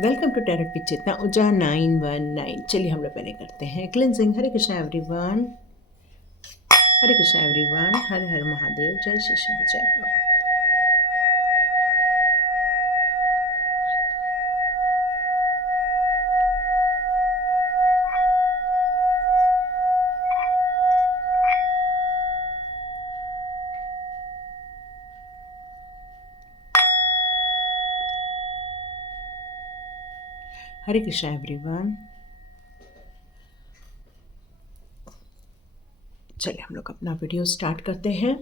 Welcome to tarot with चेतना ऊर्जा 919। चलिए हम लोग पहले करते हैं क्लिनजिंग। हरे कृष्णा एवरीवन, हरे कृष्णा एवरीवन, हर हर महादेव, जय श्री शंकर, जय बाबा। हरे कृष्णा एवरीवन। चलिए हम लोग अपना वीडियो स्टार्ट करते हैं।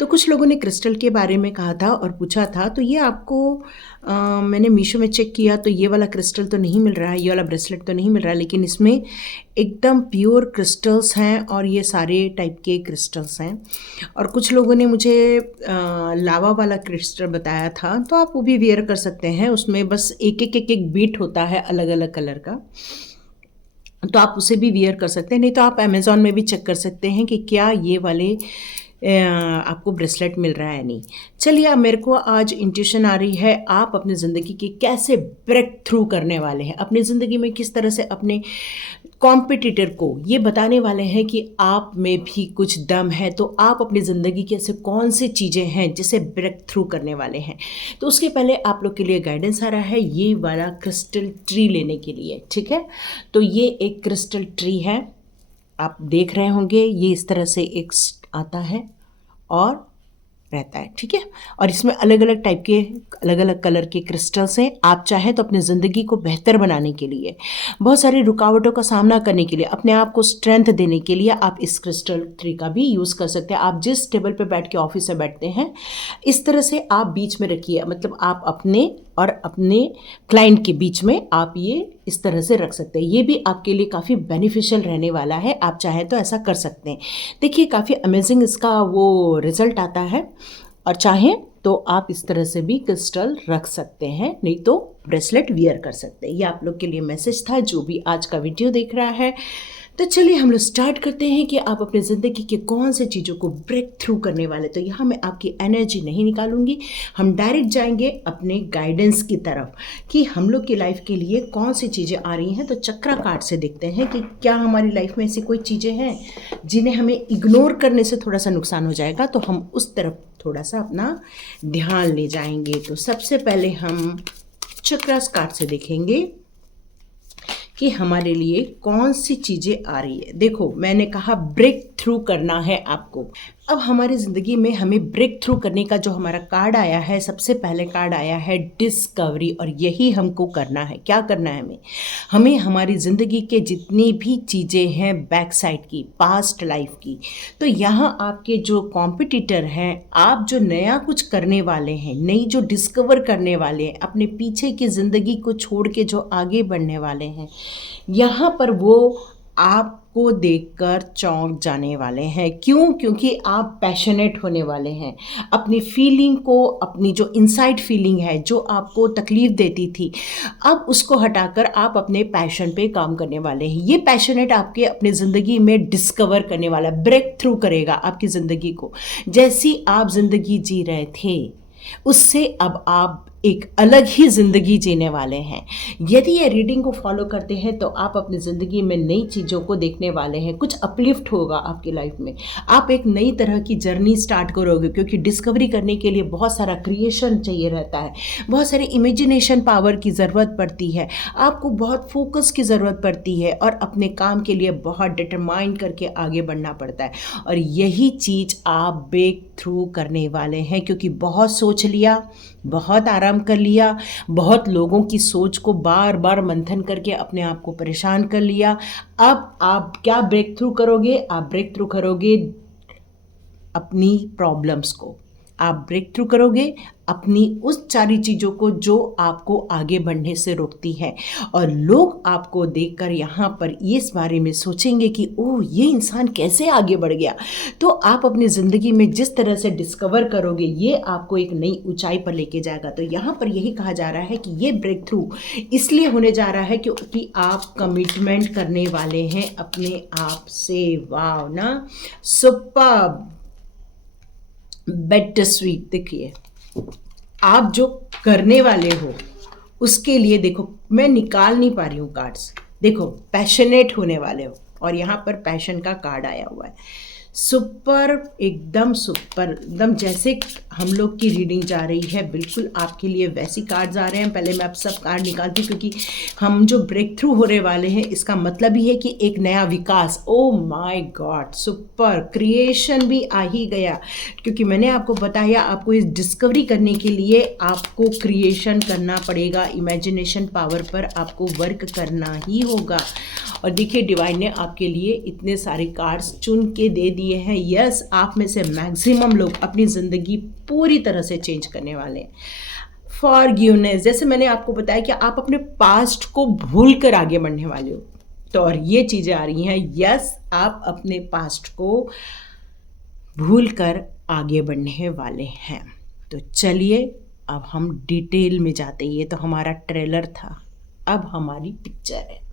तो कुछ लोगों ने क्रिस्टल के बारे में कहा था और पूछा था, तो ये आपको मैंने मीशो में चेक किया तो ये वाला क्रिस्टल तो नहीं मिल रहा है, ये वाला ब्रेसलेट तो नहीं मिल रहा है, लेकिन इसमें एकदम प्योर क्रिस्टल्स हैं और ये सारे टाइप के क्रिस्टल्स हैं। और कुछ लोगों ने मुझे लावा वाला क्रिस्टल बताया था, तो आप वो भी वेयर कर सकते हैं। उसमें बस एक बीट होता है अलग अलग कलर का, तो आप उसे भी वियर कर सकते हैं। नहीं तो आप अमेज़ॉन में भी चेक कर सकते हैं कि क्या ये वाले आपको ब्रेसलेट मिल रहा है नहीं। चलिए, अब मेरे को आज इंट्यूशन आ रही है, आप अपनी ज़िंदगी की कैसे ब्रेक थ्रू करने वाले हैं, अपनी ज़िंदगी में किस तरह से अपने कॉम्पिटिटर को ये बताने वाले हैं कि आप में भी कुछ दम है। तो आप अपनी ज़िंदगी की ऐसे कौन सी चीज़ें हैं जिसे ब्रेक थ्रू करने वाले हैं। तो उसके पहले आप लोग के लिए गाइडेंस आ रहा है ये वाला क्रिस्टल ट्री लेने के लिए, ठीक है। तो ये एक क्रिस्टल ट्री है, आप देख रहे होंगे, ये इस तरह से एक आता है और रहता है, ठीक है। और इसमें अलग अलग टाइप के अलग अलग कलर के क्रिस्टल्स हैं। आप चाहें तो अपनी ज़िंदगी को बेहतर बनाने के लिए, बहुत सारी रुकावटों का सामना करने के लिए, अपने आप को स्ट्रेंथ देने के लिए आप इस क्रिस्टल ट्री का भी यूज़ कर सकते हैं। आप जिस टेबल पे बैठ के ऑफिस में बैठते हैं, इस तरह से आप बीच में रखिए, मतलब आप अपने और अपने क्लाइंट के बीच में आप ये इस तरह से रख सकते हैं। ये भी आपके लिए काफ़ी बेनिफिशियल रहने वाला है, आप चाहें तो ऐसा कर सकते हैं। देखिए, काफ़ी अमेजिंग इसका वो रिज़ल्ट आता है। और चाहें तो आप इस तरह से भी क्रिस्टल रख सकते हैं, नहीं तो ब्रेसलेट वियर कर सकते हैं। ये आप लोग के लिए मैसेज था जो भी आज का वीडियो देख रहा है। तो चलिए हम लोग स्टार्ट करते हैं कि आप अपनी ज़िंदगी के कौन से चीज़ों को ब्रेक थ्रू करने वाले। तो यहाँ मैं आपकी एनर्जी नहीं निकालूंगी, हम डायरेक्ट जाएंगे अपने गाइडेंस की तरफ कि हम लोग की लाइफ के लिए कौन सी चीज़ें आ रही हैं। तो चक्रा कार्ड से देखते हैं कि क्या हमारी लाइफ में ऐसी कोई चीज़ें हैं जिन्हें हमें इग्नोर करने से थोड़ा सा नुकसान हो जाएगा, तो हम उस तरफ थोड़ा सा अपना ध्यान ले जाएंगे। तो सबसे पहले हम चक्रास कार्ड से देखेंगे कि हमारे लिए कौन सी चीज़ें आ रही है। देखो, मैंने कहा ब्रेक थ्रू करना है आपको। अब हमारी ज़िंदगी में हमें ब्रेक थ्रू करने का जो हमारा कार्ड आया है, सबसे पहले कार्ड आया है डिस्कवरी। और यही हमको करना है। क्या करना है हमें हमारी ज़िंदगी के जितनी भी चीज़ें हैं बैक साइड की, पास्ट लाइफ की, तो यहाँ आपके जो कॉम्पिटिटर हैं, आप जो नया कुछ करने वाले हैं, नई जो डिस्कवर करने वाले हैं, अपने पीछे की ज़िंदगी को छोड़ के जो आगे बढ़ने वाले हैं, यहाँ पर वो आपको देखकर चौंक जाने वाले हैं। क्यों? क्योंकि आप पैशनेट होने वाले हैं। अपनी फीलिंग को, अपनी जो इनसाइड फीलिंग है जो आपको तकलीफ़ देती थी, अब उसको हटाकर आप अपने पैशन पे काम करने वाले हैं। ये पैशनेट आपके अपनी ज़िंदगी में डिस्कवर करने वाला, ब्रेक थ्रू करेगा आपकी ज़िंदगी को। जैसी आप ज़िंदगी जी रहे थे, उससे अब आप एक अलग ही ज़िंदगी जीने वाले हैं। यदि ये रीडिंग को फॉलो करते हैं तो आप अपनी ज़िंदगी में नई चीज़ों को देखने वाले हैं। कुछ अपलिफ्ट होगा आपकी लाइफ में, आप एक नई तरह की जर्नी स्टार्ट करोगे, क्योंकि डिस्कवरी करने के लिए बहुत सारा क्रिएशन चाहिए रहता है, बहुत सारी इमेजिनेशन पावर की ज़रूरत पड़ती है, आपको बहुत फोकस की ज़रूरत पड़ती है और अपने काम के लिए बहुत डिटरमाइन करके आगे बढ़ना पड़ता है। और यही चीज़ आप ब्रेक थ्रू करने वाले हैं, क्योंकि बहुत सोच लिया, बहुत आराम कर लिया, बहुत लोगों की सोच को बार बार मंथन करके अपने आप को परेशान कर लिया। अब आप क्या ब्रेक थ्रू करोगे? आप ब्रेक थ्रू करोगे अपनी प्रॉब्लम्स को, आप ब्रेक थ्रू करोगे अपनी उस सारी चीज़ों को जो आपको आगे बढ़ने से रोकती है। और लोग आपको देखकर यहाँ पर इस बारे में सोचेंगे कि ओह, ये इंसान कैसे आगे बढ़ गया। तो आप अपनी ज़िंदगी में जिस तरह से डिस्कवर करोगे, ये आपको एक नई ऊंचाई पर लेके जाएगा। तो यहाँ पर यही कहा जा रहा है कि ये ब्रेक थ्रू इसलिए होने जा रहा है क्योंकि आप कमिटमेंट करने वाले हैं अपने आप से। वाव ना, सुपर्ब, बेटर स्वीट। देखिए, आप जो करने वाले हो उसके लिए देखो मैं निकाल नहीं पा रही हूँ कार्ड्स। देखो पैशनेट होने वाले हो और यहाँ पर पैशन का कार्ड आया हुआ है। सुपर, एकदम सुपर, एकदम जैसे हम लोग की रीडिंग जा रही है बिल्कुल आपके लिए वैसी कार्ड्स आ रहे हैं। पहले मैं अब सब कार्ड निकालती हूँ क्योंकि हम जो ब्रेक थ्रू होने वाले हैं इसका मतलब ही है कि एक नया विकास। Oh my God, super, creation भी आ ही गया क्योंकि मैंने आपको बताया आपको इस डिस्कवरी करने के लिए आपको क्रिएशन करना पड़ेगा, इमेजिनेशन पावर पर आपको वर्क करना ही होगा। और देखिए डिवाइन ने आपके लिए इतने सारे कार्ड्स चुन के दे दिए हैं। यस, आप में से मैक्सिमम लोग अपनी ज़िंदगी पूरी तरह से चेंज करने वाले हैं। फॉरगिवनेस, जैसे मैंने आपको बताया कि आप अपने पास्ट को भूल कर आगे बढ़ने वाले हो, तो और ये चीज़ें आ रही हैं। यस, आप अपने पास्ट को भूल कर आगे बढ़ने वाले हैं। तो चलिए अब हम डिटेल में जाते हैं। ये तो हमारा ट्रेलर था, अब हमारी पिक्चर है।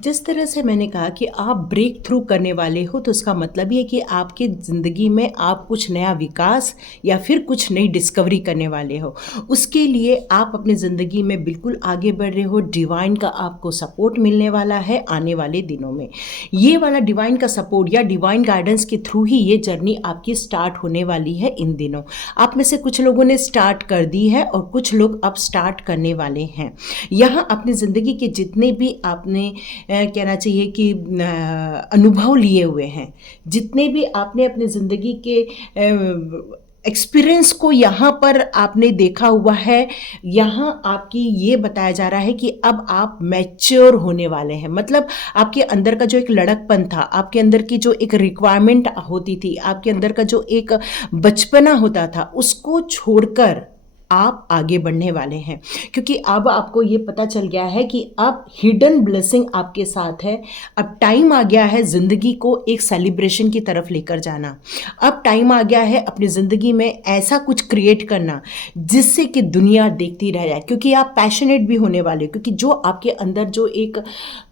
जिस तरह से मैंने कहा कि आप ब्रेक थ्रू करने वाले हो, तो उसका मतलब ये है कि आपकी ज़िंदगी में आप कुछ नया विकास या फिर कुछ नई डिस्कवरी करने वाले हो। उसके लिए आप अपनी ज़िंदगी में बिल्कुल आगे बढ़ रहे हो। डिवाइन का आपको सपोर्ट मिलने वाला है आने वाले दिनों में। ये वाला डिवाइन का सपोर्ट या डिवाइन गाइडेंस के थ्रू ही ये जर्नी आपकी स्टार्ट होने वाली है इन दिनों। आप में से कुछ लोगों ने स्टार्ट कर दी है और कुछ लोग अब स्टार्ट करने वाले हैं। यहाँ अपनी ज़िंदगी के जितने भी आपने कहना चाहिए कि अनुभव लिए हुए हैं, जितने भी आपने अपनी ज़िंदगी के एक्सपीरियंस को यहाँ पर आपने देखा हुआ है, यहाँ आपकी ये बताया जा रहा है कि अब आप मैच्योर होने वाले हैं। मतलब आपके अंदर का जो एक लड़कपन था, आपके अंदर की जो एक रिक्वायरमेंट होती थी, आपके अंदर का जो एक बचपना होता था, उसको छोड़कर आप आगे बढ़ने वाले हैं। क्योंकि अब आपको ये पता चल गया है कि अब हिडन ब्लेसिंग आपके साथ है। अब टाइम आ गया है ज़िंदगी को एक सेलिब्रेशन की तरफ लेकर जाना। अब टाइम आ गया है अपनी ज़िंदगी में ऐसा कुछ क्रिएट करना जिससे कि दुनिया देखती रह जाए। क्योंकि आप पैशनेट भी होने वाले हो, क्योंकि जो आपके अंदर जो एक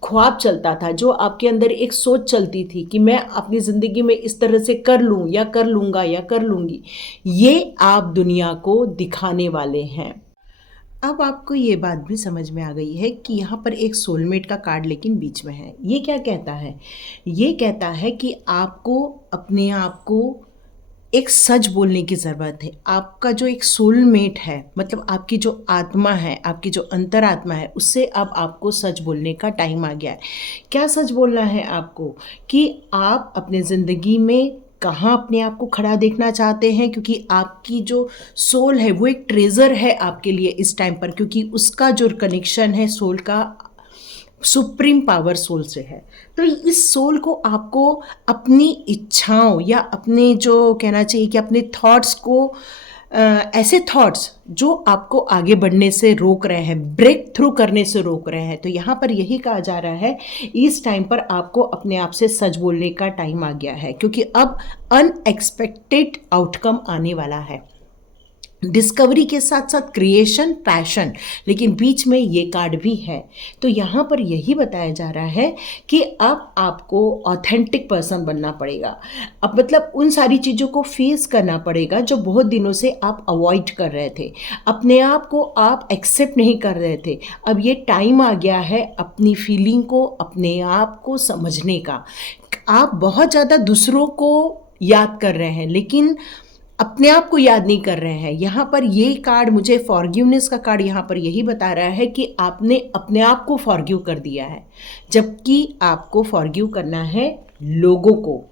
ख्वाब चलता था, जो आपके अंदर एक सोच चलती थी कि मैं अपनी ज़िंदगी में इस तरह से कर लूँ या कर लूँगा या कर लूँगी, ये आप दुनिया को दिखाने वाले हैं। अब आपको ये बात भी समझ में आ गई है कि यहाँ पर एक सोलमेट का कार्ड लेकिन बीच में है। ये क्या कहता है? ये कहता है कि आपको अपने आप को एक सच बोलने की ज़रूरत है। आपका जो एक सोलमेट है, मतलब आपकी जो आत्मा है, आपकी जो अंतरात्मा है, उससे अब आपको सच बोलने का टाइम आ गया है। क्या सच बोलना है आपको? कि आप अपने ज़िंदगी में कहाँ अपने आप को खड़ा देखना चाहते हैं, क्योंकि आपकी जो सोल है वो एक ट्रेज़र है आपके लिए इस टाइम पर, क्योंकि उसका जो कनेक्शन है सोल का सुप्रीम पावर सोल से है। तो इस सोल को आपको अपनी इच्छाओं या अपने जो कहना चाहिए कि अपने थॉट्स को ऐसे थॉट्स जो आपको आगे बढ़ने से रोक रहे हैं, ब्रेक थ्रू करने से रोक रहे हैं, तो यहाँ पर यही कहा जा रहा है इस टाइम पर आपको अपने आप से सच बोलने का टाइम आ गया है। क्योंकि अब अनएक्सपेक्टेड आउटकम आने वाला है। डिस्कवरी के साथ साथ क्रिएशन, पैशन, लेकिन बीच में ये कार्ड भी है। तो यहाँ पर यही बताया जा रहा है कि अब आपको ऑथेंटिक पर्सन बनना पड़ेगा। अब मतलब उन सारी चीज़ों को फेस करना पड़ेगा जो बहुत दिनों से आप अवॉइड कर रहे थे, अपने आप को आप एक्सेप्ट नहीं कर रहे थे। अब ये टाइम आ गया है अपनी फीलिंग को, अपने आप को समझने का। आप बहुत ज़्यादा दूसरों को याद कर रहे हैं लेकिन अपने आप को याद नहीं कर रहे हैं। यहाँ पर ये कार्ड मुझे फॉरगिवनेस का कार्ड यहाँ पर यही बता रहा है कि आपने अपने आप को फॉरगिव कर दिया है, जबकि आपको फॉरगिव करना है लोगों को।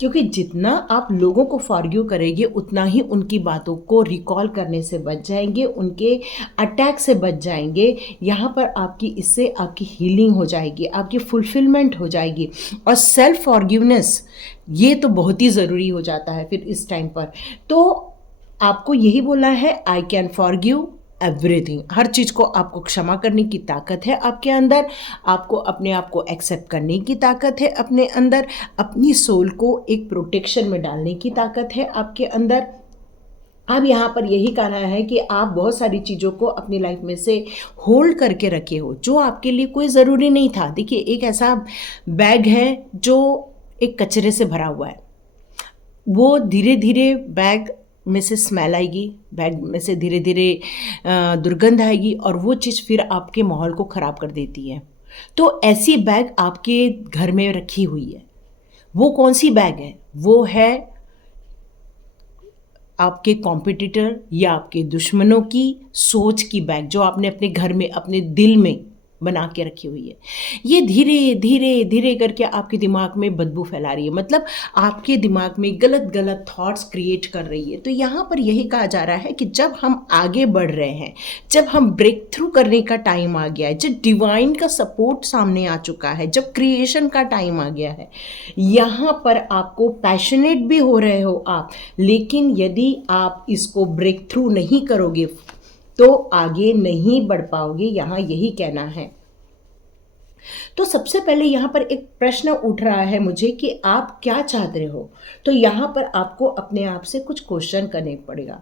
क्योंकि जितना आप लोगों को फॉरगिव करेंगे उतना ही उनकी बातों को रिकॉल करने से बच जाएंगे, उनके अटैक से बच जाएंगे। यहाँ पर आपकी इससे आपकी हीलिंग हो जाएगी, आपकी फुलफिलमेंट हो जाएगी। और सेल्फ फॉरगिवनेस ये तो बहुत ही ज़रूरी हो जाता है फिर इस टाइम पर। तो आपको यही बोलना है, आई कैन फॉरगिव एवरीथिंग। हर चीज़ को आपको क्षमा करने की ताकत है आपके अंदर, आपको अपने आप को एक्सेप्ट करने की ताकत है अपने अंदर, अपनी सोल को एक प्रोटेक्शन में डालने की ताकत है आपके अंदर। अब यहाँ पर यही कहना है कि आप बहुत सारी चीज़ों को अपनी लाइफ में से होल्ड करके रखे हो जो आपके लिए कोई ज़रूरी नहीं था। देखिए, एक ऐसा बैग है जो एक कचरे से भरा हुआ है, वो धीरे धीरे बैग में से स्मेल आएगी, बैग में से धीरे धीरे दुर्गंध आएगी और वो चीज़ फिर आपके माहौल को ख़राब कर देती है। तो ऐसी बैग आपके घर में रखी हुई है। वो कौन सी बैग है? वो है आपके कॉम्पिटिटर या आपके दुश्मनों की सोच की बैग, जो आपने अपने घर में, अपने दिल में बना के रखी हुई है। ये धीरे धीरे धीरे करके आपके दिमाग में बदबू फैला रही है, मतलब आपके दिमाग में गलत गलत थॉट्स क्रिएट कर रही है। तो यहाँ पर यही कहा जा रहा है कि जब हम आगे बढ़ रहे हैं, जब हम ब्रेक थ्रू करने का टाइम आ गया है, जब डिवाइन का सपोर्ट सामने आ चुका है, जब क्रिएशन का टाइम आ गया है, यहाँ पर आपको पैशनेट भी हो रहे हो आप, लेकिन यदि आप इसको ब्रेक थ्रू नहीं करोगे तो आगे नहीं बढ़ पाओगे, यहाँ यही कहना है। तो सबसे पहले यहाँ पर एक प्रश्न उठ रहा है मुझे कि आप क्या चाहते हो। तो यहाँ पर आपको अपने आप से कुछ क्वेश्चन करने पड़ेगा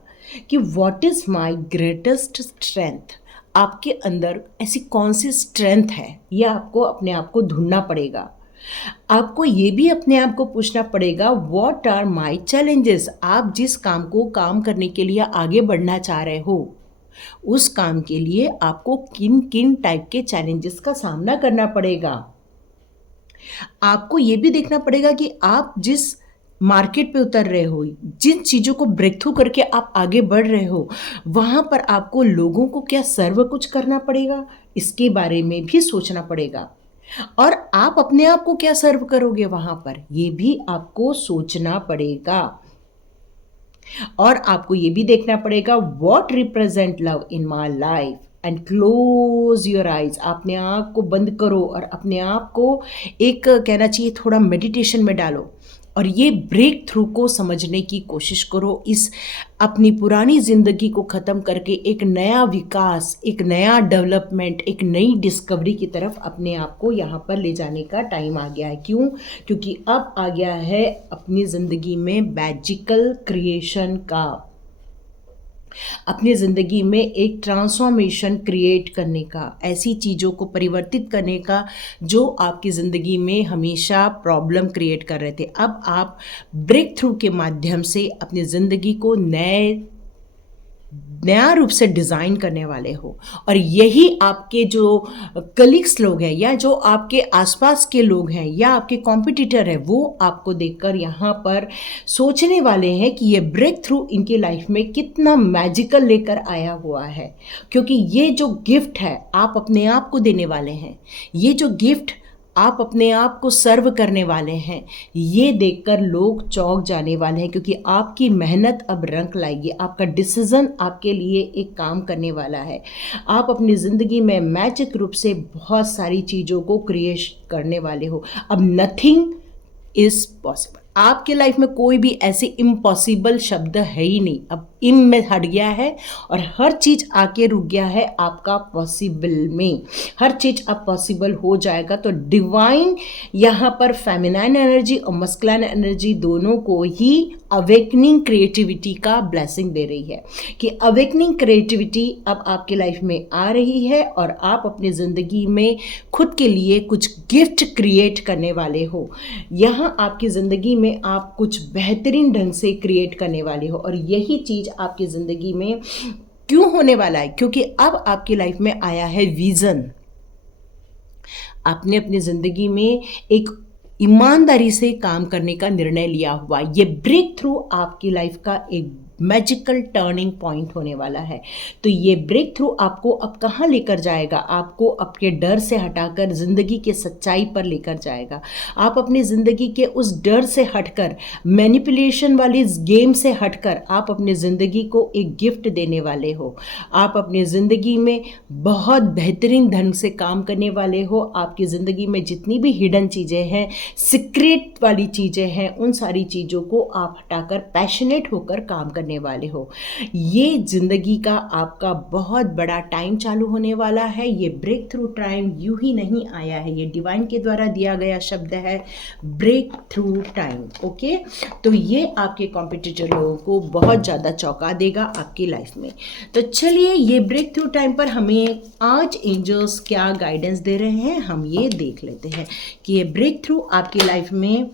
कि what is my greatest strength. आपके अंदर ऐसी कौन सी स्ट्रेंथ है, यह आपको अपने आप को ढूंढना पड़ेगा। आपको ये भी अपने आप को पूछना पड़ेगा व्हाट आर माय चैलेंजेस। आप जिस काम करने के लिए आगे बढ़ना चाह रहे हो, उस काम के लिए आपको किन किन टाइप के चैलेंजेस का सामना करना पड़ेगा। आपको ये भी देखना पड़ेगा कि आप जिस मार्केट पे उतर रहे हो, जिन चीज़ों को ब्रेक थ्रू करके आप आगे बढ़ रहे हो, वहाँ पर आपको लोगों को क्या सर्व कुछ करना पड़ेगा, इसके बारे में भी सोचना पड़ेगा। और आप अपने आप को क्या सर्व करोगे वहाँ पर, ये भी आपको सोचना पड़ेगा। और आपको ये भी देखना पड़ेगा what represent love in my life and close your eyes. अपने आप को बंद करो और अपने आप को एक कहना चाहिए थोड़ा मेडिटेशन में डालो और ये ब्रेक थ्रू को समझने की कोशिश करो। इस अपनी पुरानी ज़िंदगी को ख़त्म करके एक नया विकास, एक नया डेवलपमेंट, एक नई डिस्कवरी की तरफ अपने आप को यहाँ पर ले जाने का टाइम आ गया है। क्यों? क्योंकि अब आ गया है अपनी ज़िंदगी में मैजिकल क्रिएशन का, अपनी ज़िंदगी में एक ट्रांसफॉर्मेशन क्रिएट करने का, ऐसी चीज़ों को परिवर्तित करने का जो आपकी ज़िंदगी में हमेशा प्रॉब्लम क्रिएट कर रहे थे। अब आप ब्रेक थ्रू के माध्यम से अपनी ज़िंदगी को नया रूप से डिज़ाइन करने वाले हो। और यही आपके जो कलीग्स लोग हैं या जो आपके आसपास के लोग हैं या आपके कॉम्पिटिटर हैं, वो आपको देखकर यहाँ पर सोचने वाले हैं कि ये ब्रेक थ्रू इनकी लाइफ में कितना मैजिकल लेकर आया हुआ है। क्योंकि ये जो गिफ्ट है आप अपने आप को देने वाले हैं, ये जो गिफ्ट आप अपने आप को सर्व करने वाले हैं, ये देखकर लोग चौंक जाने वाले हैं। क्योंकि आपकी मेहनत अब रंग लाएगी, आपका डिसीज़न आपके लिए एक काम करने वाला है। आप अपनी ज़िंदगी में मैजिक रूप से बहुत सारी चीज़ों को क्रिएट करने वाले हो। अब नथिंग इज़ पॉसिबल। आपके लाइफ में कोई भी ऐसे इम्पॉसिबल शब्द है ही नहीं। अब इम में हट गया है और हर चीज़ आके रुक गया है आपका पॉसिबल में। हर चीज़ अब पॉसिबल हो जाएगा। तो डिवाइन यहाँ पर फेमिनाइन एनर्जी और मस्कुलाइन एनर्जी दोनों को ही अवेकनिंग क्रिएटिविटी का ब्लेसिंग दे रही है कि अवेकनिंग क्रिएटिविटी अब आपके लाइफ में आ रही है और आप अपनी ज़िंदगी में खुद के लिए कुछ गिफ्ट क्रिएट करने वाले हो। यहाँ आपकी ज़िंदगी में आप कुछ बेहतरीन ढंग से क्रिएट करने वाले हो। और यही चीज़ आपकी ज़िंदगी में क्यों होने वाला है? क्योंकि अब आपकी लाइफ में आया है विज़न। आपने अपनी ज़िंदगी में एक ईमानदारी से काम करने का निर्णय लिया हुआ। ये ब्रेक थ्रू आपकी लाइफ का एक मैजिकल टर्निंग पॉइंट होने वाला है। तो ये ब्रेक थ्रू आपको अब कहाँ लेकर जाएगा? आपको आपके डर से हटाकर ज़िंदगी के सच्चाई पर लेकर जाएगा। आप अपनी ज़िंदगी के उस डर से हटकर, मैनिपुलेशन वाली गेम से हटकर आप अपनी ज़िंदगी को एक गिफ्ट देने वाले हो। आप अपनी ज़िंदगी में बहुत बेहतरीन ढंग से काम करने वाले हो। आपकी ज़िंदगी में जितनी भी हिडन चीज़ें हैं, सीक्रेट वाली चीज़ें हैं, उन सारी चीज़ों को आप हटाकर पैशनेट होकर काम करने वाले हो। ये ज़िंदगी का आपका बहुत बड़ा टाइम चालू होने वाला है। ये ब्रेक थ्रू टाइम यूं ही नहीं आया है, ये डिवाइन के द्वारा दिया गया शब्द है ब्रेक थ्रू टाइम। ओके, तो ये आपके कॉम्पिटिटर लोगों को बहुत ज़्यादा चौंका देगा आपकी लाइफ में। तो चलिए, ये ब्रेक थ्रू टाइम पर हमें आज एंजल्स क्या गाइडेंस दे रहे हैं हम ये देख लेते हैं कि ये ब्रेक थ्रू आपकी लाइफ में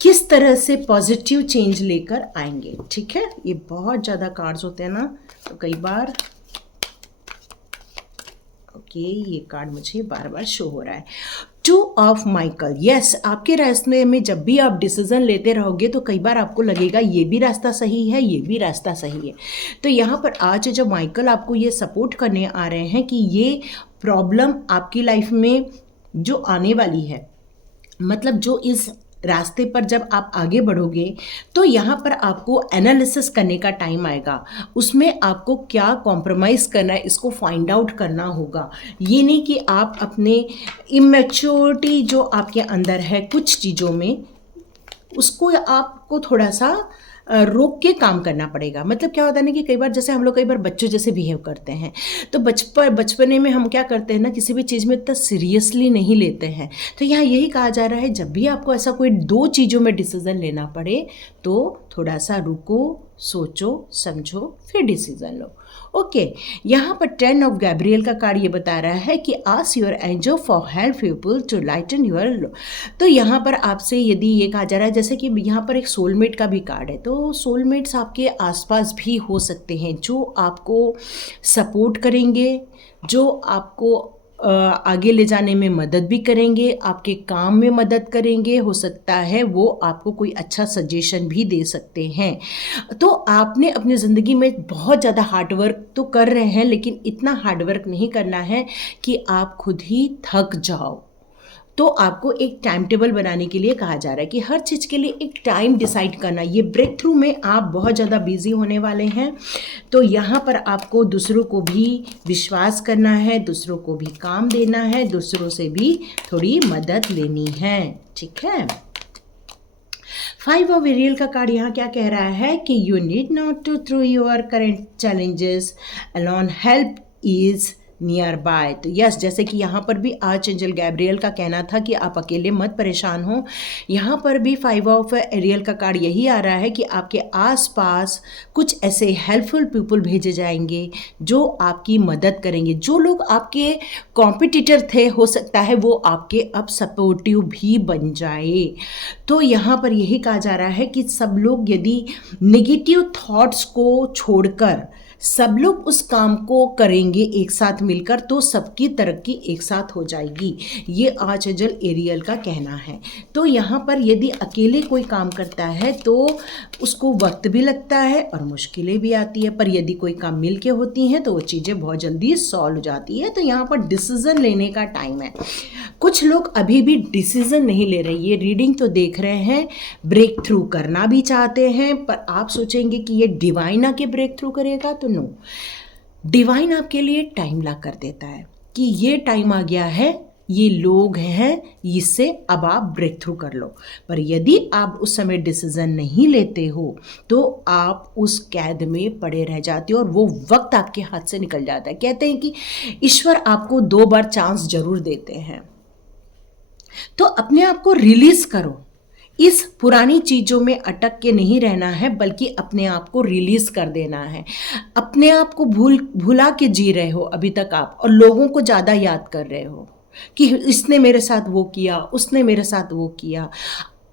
किस तरह से पॉजिटिव चेंज लेकर आएंगे। ठीक है, ये बहुत ज़्यादा कार्ड्स होते हैं ना, तो कई बार ओके ये कार्ड मुझे बार बार शो हो रहा है। 2 ऑफ माइकल, यस, आपके रास्ते में जब भी आप डिसीजन लेते रहोगे तो कई बार आपको लगेगा ये भी रास्ता सही है, ये भी रास्ता सही है। तो यहाँ पर आज जब माइकल आपको ये सपोर्ट करने आ रहे हैं कि ये प्रॉब्लम आपकी लाइफ में जो आने वाली है, मतलब जो इस रास्ते पर जब आप आगे बढ़ोगे तो यहाँ पर आपको एनालिसिस करने का टाइम आएगा, उसमें आपको क्या कॉम्प्रोमाइज़ करना है इसको फाइंड आउट करना होगा। ये नहीं कि आप अपने इमेच्योरिटी जो आपके अंदर है कुछ चीज़ों में, उसको आपको थोड़ा सा रोक के काम करना पड़ेगा। मतलब क्या होता है ना कि कई बार जैसे हम लोग कई बार बच्चों जैसे बिहेव करते हैं, तो बचपने में हम क्या करते हैं ना, किसी भी चीज़ में इतना सीरियसली नहीं लेते हैं। तो यहाँ यही कहा जा रहा है जब भी आपको ऐसा कोई 2 चीज़ों में डिसीज़न लेना पड़े तो थोड़ा सा रुको, सोचो, समझो, फिर डिसीज़न लो। ओके, यहाँ पर 10 ऑफ गैब्रियल का कार्ड ये बता रहा है कि ask your angel for help people to lighten your load. तो यहाँ पर आपसे यदि ये कहा जा रहा है, जैसे कि यहाँ पर एक सोलमेट का भी कार्ड है, तो सोलमेट्स आपके आसपास भी हो सकते हैं जो आपको सपोर्ट करेंगे, जो आपको आगे ले जाने में मदद भी करेंगे, आपके काम में मदद करेंगे, हो सकता है वो आपको कोई अच्छा सजेशन भी दे सकते हैं। तो आपने अपनी ज़िंदगी में बहुत ज़्यादा हार्डवर्क तो कर रहे हैं, लेकिन इतना हार्डवर्क नहीं करना है कि आप खुद ही थक जाओ। तो आपको एक टाइम टेबल बनाने के लिए कहा जा रहा है कि हर चीज़ के लिए एक टाइम डिसाइड करना। ये ब्रेक थ्रू में आप बहुत ज़्यादा बिजी होने वाले हैं, तो यहाँ पर आपको दूसरों को भी विश्वास करना है, दूसरों को भी काम देना है, दूसरों से भी थोड़ी मदद लेनी है। ठीक है, 5 ऑफ एरियल का कार्ड यहाँ क्या कह रहा है कि you need not to through your current challenges alone, help is near. तो यस, जैसे कि यहाँ पर भी आर्चएंजल गैब्रियल का कहना था कि आप अकेले मत परेशान हो, यहाँ पर भी 5 ऑफ एरियल का कार्ड यही आ रहा है कि आपके आसपास कुछ ऐसे हेल्पफुल पीपल भेजे जाएंगे जो आपकी मदद करेंगे। जो लोग आपके कॉम्पिटिटर थे, हो सकता है वो आपके अब सपोर्टिव भी बन जाए। तो यहाँ पर यही कहा जा रहा है कि सब लोग यदि नेगेटिव थॉट्स को छोड़कर सब लोग उस काम को करेंगे एक साथ मिलकर, तो सबकी तरक्की एक साथ हो जाएगी। ये आर्चएंजल एरियल का कहना है। तो यहाँ पर यदि अकेले कोई काम करता है तो उसको वक्त भी लगता है और मुश्किलें भी आती है, पर यदि कोई काम मिल के होती हैं तो वो चीज़ें बहुत जल्दी सॉल्व हो जाती है। तो यहाँ पर डिसीज़न लेने का टाइम है। कुछ लोग अभी भी डिसीज़न नहीं ले रहे, ये रीडिंग तो देख रहे हैं, ब्रेक थ्रू करना भी चाहते हैं, पर आप सोचेंगे कि ये डिवाइन आके ब्रेक थ्रू करेगा, तो नो, डिवाइन आपके लिए टाइम ला कर देता है कि ये टाइम आ गया है, ये लोग हैं, इससे अब आप ब्रेक थ्रू कर लो। पर यदि आप उस समय डिसीजन नहीं लेते हो तो आप उस कैद में पड़े रह जाते हो और वो वक्त आपके हाथ से निकल जाता है। कहते हैं कि ईश्वर आपको 2 बार चांस जरूर देते हैं, तो अपने आप को रिलीज करो। इस पुरानी चीज़ों में अटक के नहीं रहना है, बल्कि अपने आप को रिलीज कर देना है। अपने आप को भुला के जी रहे हो अभी तक आप, और लोगों को ज़्यादा याद कर रहे हो कि इसने मेरे साथ वो किया, उसने मेरे साथ वो किया।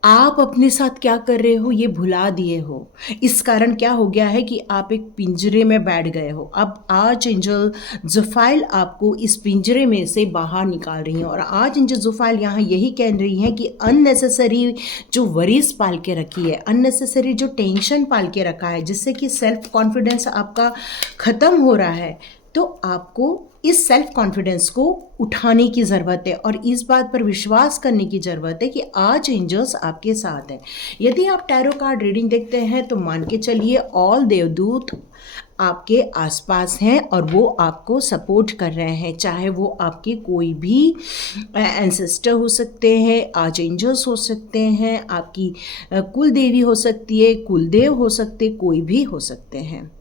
आप अपने साथ क्या कर रहे हो ये भुला दिए हो। इस कारण क्या हो गया है कि आप एक पिंजरे में बैठ गए हो। अब आर्चएंजल ज़ोफाइल आपको इस पिंजरे में से बाहर निकाल रही हैं, और आर्चएंजल ज़ोफाइल यहाँ यही कह रही हैं कि अननेसेसरी जो वरीज पाल के रखी है, अननेसेसरी जो टेंशन पाल के रखा है, जिससे कि सेल्फ कॉन्फिडेंस आपका ख़त्म हो रहा है, तो आपको इस सेल्फ कॉन्फिडेंस को उठाने की ज़रूरत है और इस बात पर विश्वास करने की ज़रूरत है कि आज एंजल्स आपके साथ हैं। यदि आप टैरो कार्ड रीडिंग देखते हैं तो मान के चलिए ऑल देवदूत आपके आसपास हैं और वो आपको सपोर्ट कर रहे हैं, चाहे वो आपके कोई भी एंसेस्टर हो सकते हैं, आज एंजल्स हो सकते हैं, आपकी कुल देवी हो सकती है, कुलदेव हो सकते, कोई भी हो सकते हैं।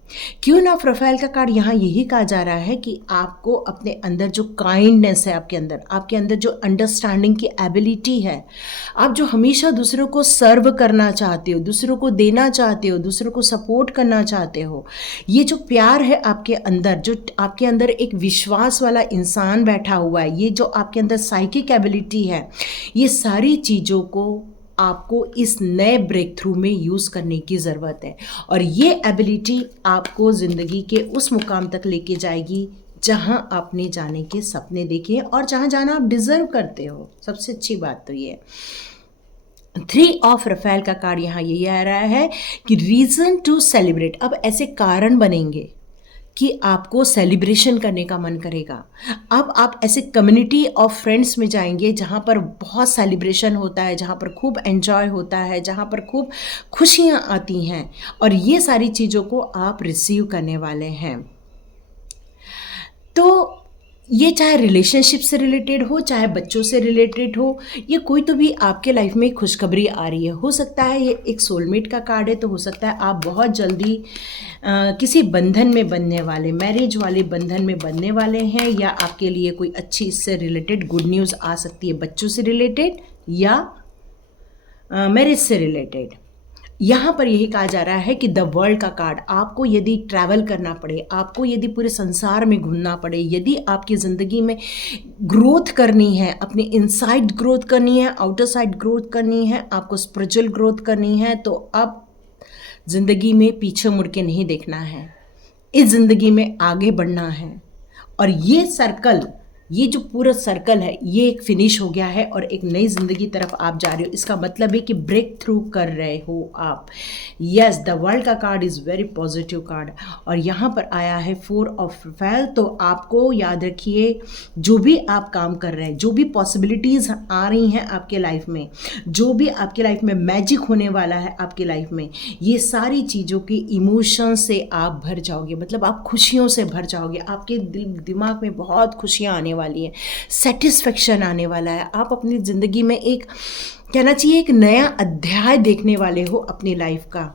क्यों ऑफ राफेल का कार्ड यहाँ यही कहा जा रहा है कि आपको अपने अंदर जो काइंडनेस है, आपके अंदर जो अंडरस्टैंडिंग की एबिलिटी है, आप जो हमेशा दूसरों को सर्व करना चाहते हो, दूसरों को देना चाहते हो, दूसरों को सपोर्ट करना चाहते हो, ये जो प्यार है आपके अंदर, जो आपके अंदर एक विश्वास वाला इंसान बैठा हुआ है, ये जो आपके अंदर साइकिक एबिलिटी है, ये सारी चीज़ों को आपको इस नए ब्रेक थ्रू में यूज़ करने की ज़रूरत है, और ये एबिलिटी आपको ज़िंदगी के उस मुकाम तक लेके जाएगी जहां आपने जाने के सपने देखे हैं और जहां जाना आप डिज़र्व करते हो। सबसे अच्छी बात तो ये है। 3 ऑफ रफेल का कार्ड यहाँ यही आ रहा है कि रीज़न टू सेलिब्रेट। अब ऐसे कारण बनेंगे कि आपको सेलिब्रेशन करने का मन करेगा। अब आप ऐसे कम्युनिटी ऑफ फ्रेंड्स में जाएंगे जहाँ पर बहुत सेलिब्रेशन होता है, जहाँ पर खूब एंजॉय होता है, जहाँ पर खूब खुशियाँ आती हैं, और ये सारी चीज़ों को आप रिसीव करने वाले हैं। तो ये चाहे रिलेशनशिप से रिलेटेड हो, चाहे बच्चों से रिलेटेड हो, ये कोई तो भी आपके लाइफ में खुशखबरी आ रही है। हो सकता है ये एक सोलमेट का कार्ड है, तो हो सकता है आप बहुत जल्दी किसी बंधन में बनने वाले, मैरिज वाले बंधन में बनने वाले हैं, या आपके लिए कोई अच्छी इससे रिलेटेड गुड न्यूज़ आ सकती है, बच्चों से रिलेटेड या मैरिज से रिलेटेड। यहाँ पर यही कहा जा रहा है कि द वर्ल्ड का कार्ड, आपको यदि ट्रैवल करना पड़े, आपको यदि पूरे संसार में घूमना पड़े, यदि आपकी ज़िंदगी में ग्रोथ करनी है, अपने इनसाइड ग्रोथ करनी है, आउटर साइड ग्रोथ करनी है, आपको स्पिरिचुअल ग्रोथ करनी है, तो अब ज़िंदगी में पीछे मुड़ के नहीं देखना है, इस ज़िंदगी में आगे बढ़ना है। और ये सर्कल, ये जो पूरा सर्कल है, ये एक फिनिश हो गया है और एक नई ज़िंदगी तरफ आप जा रहे हो। इसका मतलब है कि ब्रेक थ्रू कर रहे हो आप। यस, द वर्ल्ड का card is very positive card, और यहाँ पर आया है 4 ऑफ रफेल। तो आपको याद रखिए, जो भी आप काम कर रहे हैं, जो भी पॉसिबिलिटीज़ आ रही हैं आपके लाइफ में, जो भी आपके लाइफ में मैजिक होने वाला है आपके लाइफ में, ये सारी चीज़ों की इमोशन से आप भर जाओगे, मतलब आप खुशियों से भर जाओगे। आपके दिमाग में बहुत खुशियाँ आने वाली है, सेटिस्फेक्शन आने वाला है। आप अपनी ज़िंदगी में एक, कहना चाहिए, एक नया अध्याय देखने वाले हो अपनी लाइफ का।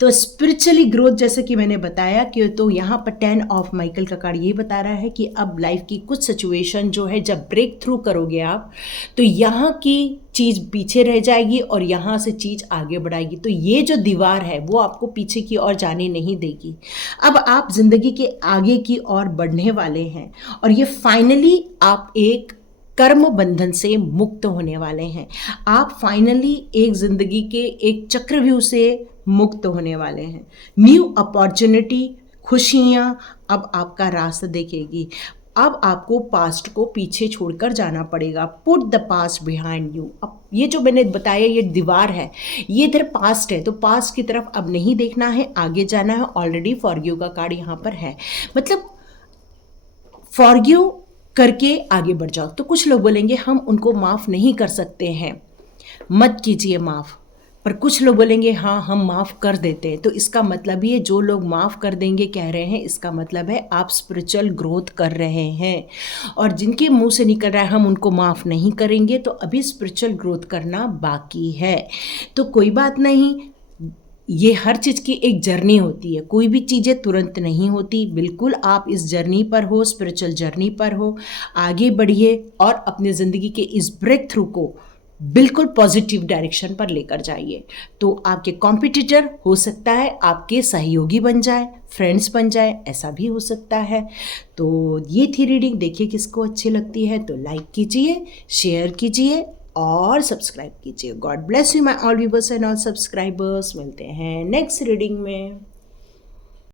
तो स्पिरिचुअली ग्रोथ, जैसे कि मैंने बताया कि, तो यहाँ पर 10 ऑफ माइकल का कार्ड ये बता रहा है कि अब लाइफ की कुछ सिचुएशन जो है, जब ब्रेक थ्रू करोगे आप, तो यहाँ की चीज़ पीछे रह जाएगी और यहाँ से चीज़ आगे बढ़ाएगी। तो ये जो दीवार है वो आपको पीछे की ओर जाने नहीं देगी। अब आप ज़िंदगी के आगे की ओर बढ़ने वाले हैं, और ये फाइनली आप एक कर्म बंधन से मुक्त होने वाले हैं। आप फाइनली एक ज़िंदगी के एक चक्रव्यूह से मुक्त होने वाले हैं। न्यू अपॉर्चुनिटी, खुशियाँ अब आपका रास्ता देखेगी। अब आपको पास्ट को पीछे छोड़कर जाना पड़ेगा। Put the past behind you. अब ये जो मैंने बताया, ये दीवार है, ये इधर पास्ट है, तो पास्ट की तरफ अब नहीं देखना है, आगे जाना है। ऑलरेडी फॉरगिव का कार्ड यहाँ पर है, मतलब फॉरगिव करके आगे बढ़ जाओ। तो कुछ लोग बोलेंगे हम उनको माफ़ नहीं कर सकते हैं, मत कीजिए माफ़। पर कुछ लोग बोलेंगे हाँ हम माफ़ कर देते हैं। तो इसका मतलब ये, जो लोग माफ़ कर देंगे कह रहे हैं, इसका मतलब है आप स्पिरिचुअल ग्रोथ कर रहे हैं। और जिनके मुंह से निकल रहा है हम उनको माफ़ नहीं करेंगे, तो अभी स्पिरिचुअल ग्रोथ करना बाकी है। तो कोई बात नहीं, ये हर चीज़ की एक जर्नी होती है, कोई भी चीज़ें तुरंत नहीं होती। बिल्कुल आप इस जर्नी पर हो, स्पिरिचुअल जर्नी पर हो, आगे बढ़िए और अपनी ज़िंदगी के इस ब्रेक थ्रू को बिल्कुल पॉजिटिव डायरेक्शन पर लेकर जाइए। तो आपके कॉम्पिटिटर हो सकता है आपके सहयोगी बन जाए, फ्रेंड्स बन जाए, ऐसा भी हो सकता है। तो ये थी रीडिंग, देखिए किसको अच्छी लगती है तो लाइक कीजिए, शेयर कीजिए और सब्सक्राइब कीजिए। God bless you my all viewers and all subscribers. मिलते हैं नेक्स्ट रीडिंग में।